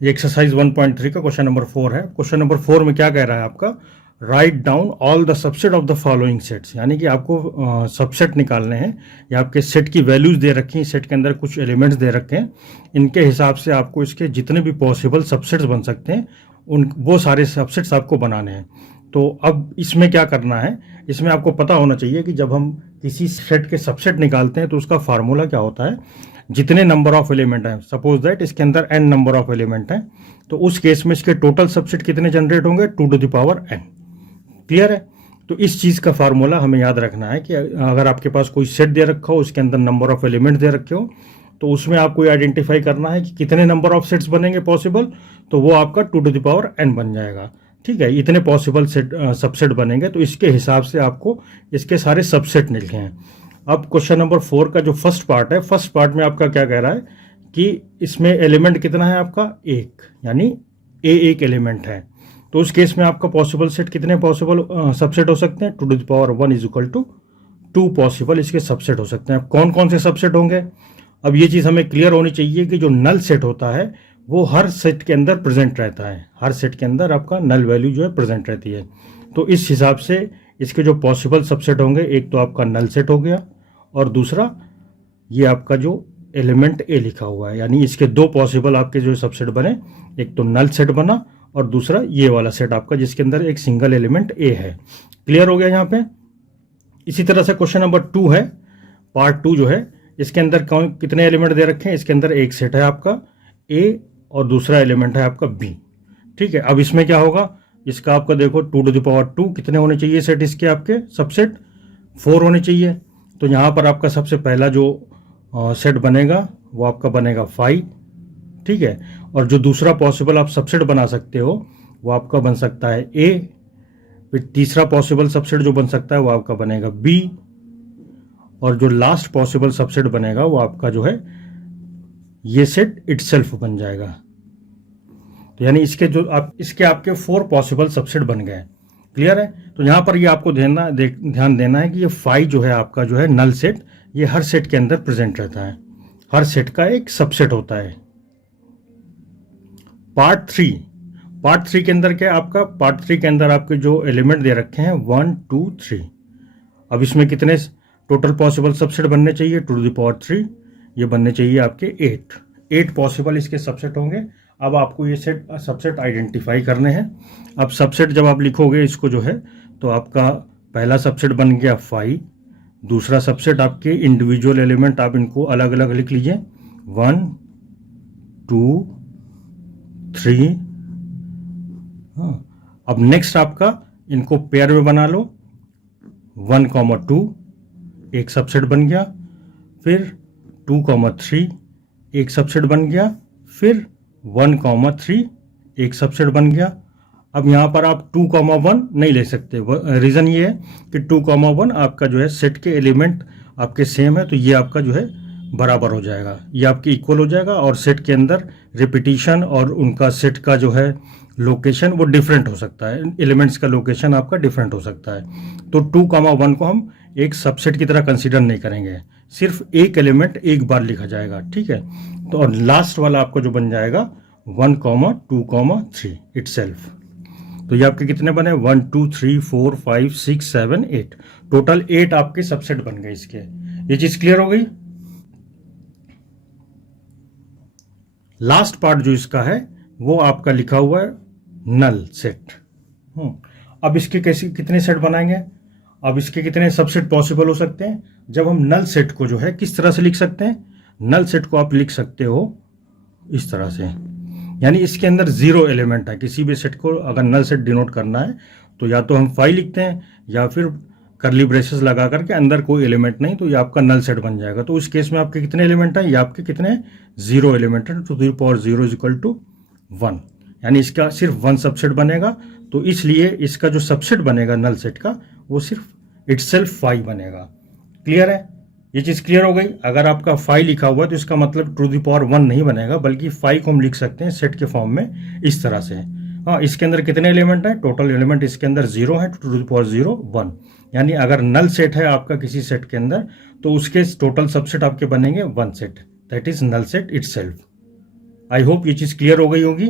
ये एक्सरसाइज 1.3 का question number 4 है। क्वेश्चन नंबर 4 में क्या कह रहा है आपका, write down all the subset of the following sets, यानी कि आपको सबसेट निकालने हैं या आपके सेट की वैल्यूज दे रखी हैं, सेट के अंदर कुछ एलिमेंट्स दे रखे हैं, इनके हिसाब से आपको इसके जितने भी पॉसिबल सबसेट्स बन सकते हैं उन वो सारे सबसेट्स आपको बनाने हैं। तो अब इसमें क्या करना है, इसमें आपको पता होना चाहिए कि जब हम किसी सेट के सबसेट निकालते हैं तो उसका फार्मूला क्या होता है, जितने नंबर ऑफ एलिमेंट हैं, सपोज दैट इसके अंदर n नंबर ऑफ एलिमेंट हैं, तो उस केस में इसके टोटल सबसेट कितने जनरेट होंगे, 2 to the power n। Clear है? तो इस चीज़ का फार्मूला हमें याद रखना है कि अगर आपके पास कोई सेट दे रखा हो, उसके अंदर नंबर ऑफ एलिमेंट दे रखे हो, तो उसमें आपको आइडेंटिफाई करना है कि कितने नंबर ऑफ सेट्स बनेंगे पॉसिबल, तो वो आपका 2 to the power n बन जाएगा। ठीक है, इतने पॉसिबल सबसेट बनेंगे, तो इसके हिसाब से आपको इसके सारे सबसेट लिखे हैं। अब क्वेश्चन नंबर 4 का जो फर्स्ट पार्ट है, फर्स्ट पार्ट में आपका क्या कह रहा है कि इसमें एलिमेंट कितना है आपका, एक, यानी ए एक एलिमेंट है। तो उस केस में आपका पॉसिबल सेट कितने पॉसिबल सबसेट हो सकते हैं, 2 to the power 1 is equal to 2 possible इसके सबसेट हो सकते हैं। कौन कौन से सबसेट होंगे, अब ये चीज़ हमें क्लियर होनी चाहिए कि जो नल सेट होता है वो हर सेट के अंदर प्रेजेंट रहता है, हर सेट के अंदर आपका नल वैल्यू जो है प्रेजेंट रहती है। तो इस हिसाब से इसके जो पॉसिबल सबसेट होंगे, एक तो आपका नल सेट हो गया और दूसरा ये आपका जो एलिमेंट ए लिखा हुआ है, यानी इसके दो पॉसिबल आपके जो सबसेट बने, एक तो नल सेट बना और दूसरा ये वाला सेट आपका जिसके अंदर एक सिंगल एलिमेंट ए है। क्लियर हो गया यहाँ पे? इसी तरह से क्वेश्चन नंबर 2 है, पार्ट 2 जो है, इसके अंदर कौन कितने एलिमेंट दे रखे हैं, इसके अंदर एक सेट है आपका ए और दूसरा एलिमेंट है आपका बी। ठीक है, अब इसमें क्या होगा, इसका आपका देखो 2 to the power 2 कितने होने चाहिए सेट, इसके आपके सबसेट 4 होने चाहिए। तो यहाँ पर आपका सबसे पहला जो सेट बनेगा वो आपका बनेगा 5। ठीक है, और जो दूसरा पॉसिबल आप सबसेट बना सकते हो वो आपका बन सकता है ए, फिर तीसरा पॉसिबल सबसेट जो बन सकता है वो आपका बनेगा बी, और जो लास्ट पॉसिबल सबसेट बनेगा वो आपका जो है ये सेट इटसेल्फ बन जाएगा। तो यानी इसके आपके 4 पॉसिबल सबसेट बन गए। क्लियर है? तो यहाँ पर ये आपको ध्यान देना है कि ये 5 जो है आपका जो है नल सेट, ये हर सेट के अंदर प्रेजेंट रहता है, हर सेट का एक सबसेट होता है। पार्ट 3 के अंदर क्या आपका, पार्ट 3 के अंदर आपके जो एलिमेंट दे रखे हैं 1 2 3। अब इसमें कितने टोटल पॉसिबल सबसेट बनने चाहिए, 2 to the power 3, ये बनने चाहिए आपके 8 पॉसिबल इसके सबसेट होंगे। अब आपको ये सबसेट आइडेंटिफाई करने हैं। अब सबसेट जब आप लिखोगे इसको जो है, तो आपका पहला सबसेट बन गया 5, दूसरा सबसेट आपके इंडिविजुअल एलिमेंट आप इनको अलग अलग लिख लीजिए, 1 2 3। अब नेक्स्ट आपका इनको पेयर में बना लो, 1 2 एक सबसेट बन गया, फिर 2 3 एक सबसेट बन गया, फिर 1 3 एक सबसेट बन गया। अब यहाँ पर आप 2 1 नहीं ले सकते, रीज़न ये है कि 2 1 आपका जो है सेट के एलिमेंट आपके सेम है, तो ये आपका जो है बराबर हो जाएगा, ये आपके इक्वल हो जाएगा, और सेट के अंदर रिपीटिशन और उनका सेट का जो है लोकेशन वो डिफरेंट हो सकता है, एलिमेंट्स का लोकेशन आपका डिफरेंट हो सकता है। तो 2 1 को हम एक सबसेट की तरह कंसीडर नहीं करेंगे, सिर्फ एक एलिमेंट एक बार लिखा जाएगा। ठीक है, तो और लास्ट वाला आपको जो बन जाएगा 1 2 3 इटसेल्फ। तो ये आपके कितने बने, 1 2 3 4 5 6 7 8, टोटल 8 आपके सबसेट बन गए इसके। ये चीज क्लियर हो गई? लास्ट पार्ट जो इसका है वो आपका लिखा हुआ है नल सेट। अब इसके कितने सेट बनाएंगे, अब इसके कितने सबसेट पॉसिबल हो सकते हैं। जब हम नल सेट को जो है किस तरह से लिख सकते हैं, नल सेट को आप लिख सकते हो इस तरह से, यानी इसके अंदर 0 एलिमेंट है। किसी भी सेट को अगर नल सेट डिनोट करना है तो या तो हम 5 लिखते हैं या फिर करली ब्रेसेस लगा करके अंदर कोई एलिमेंट नहीं, तो ये आपका नल सेट बन जाएगा। तो उस केस में आपके कितने एलिमेंट हैं, ये आपके कितने 0 एलिमेंट है, 2 to the power 0 is equal to 1, यानी इसका सिर्फ 1 सबसेट बनेगा। तो इसलिए इसका जो सबसेट बनेगा नल सेट का वो सिर्फ इटसेल्फ 5 बनेगा। क्लियर है? ये चीज़ क्लियर हो गई। अगर आपका 5 लिखा हुआ है तो इसका मतलब 2 to the power 1 नहीं बनेगा, बल्कि 5 को हम लिख सकते हैं सेट के फॉर्म में इस तरह से। हाँ, इसके अंदर कितने एलिमेंट है, टोटल एलिमेंट इसके अंदर 0 है, 2 to the power 0 1, यानी अगर नल सेट है आपका किसी सेट के अंदर तो उसके टोटल सबसेट आपके बनेंगे 1 set, that is null set itself. I hope ये चीज़ क्लियर हो गई होगी।